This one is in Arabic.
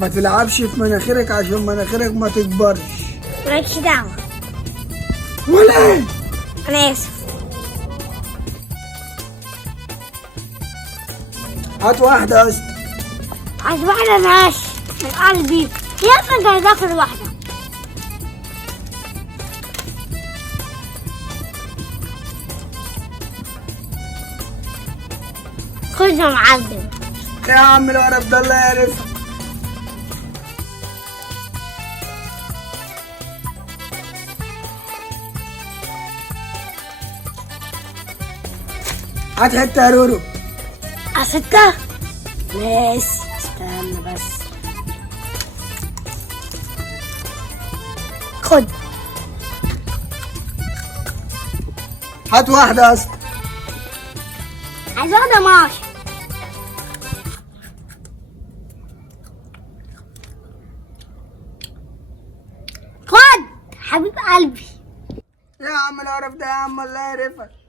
ما تلعبش في مناخيرك عشان مناخيرك ما تكبرش. مالكش دعوة. ولا ايه؟ أنا آسف. هات واحدة يا اسطى. عايز واحدة ماشي من قلبي. يا ابني أنت هتاخد واحدة. خد يا معلم. يا عم القرف ده الله يعرفك. هات حتة يا رورو. ستة. ماشي استنى بس. خد. هات واحدة يا اسطى. عايز واحدة ماشي. خد حبيب قلبي. يا عم القرف ده يا عم الله يعرفك.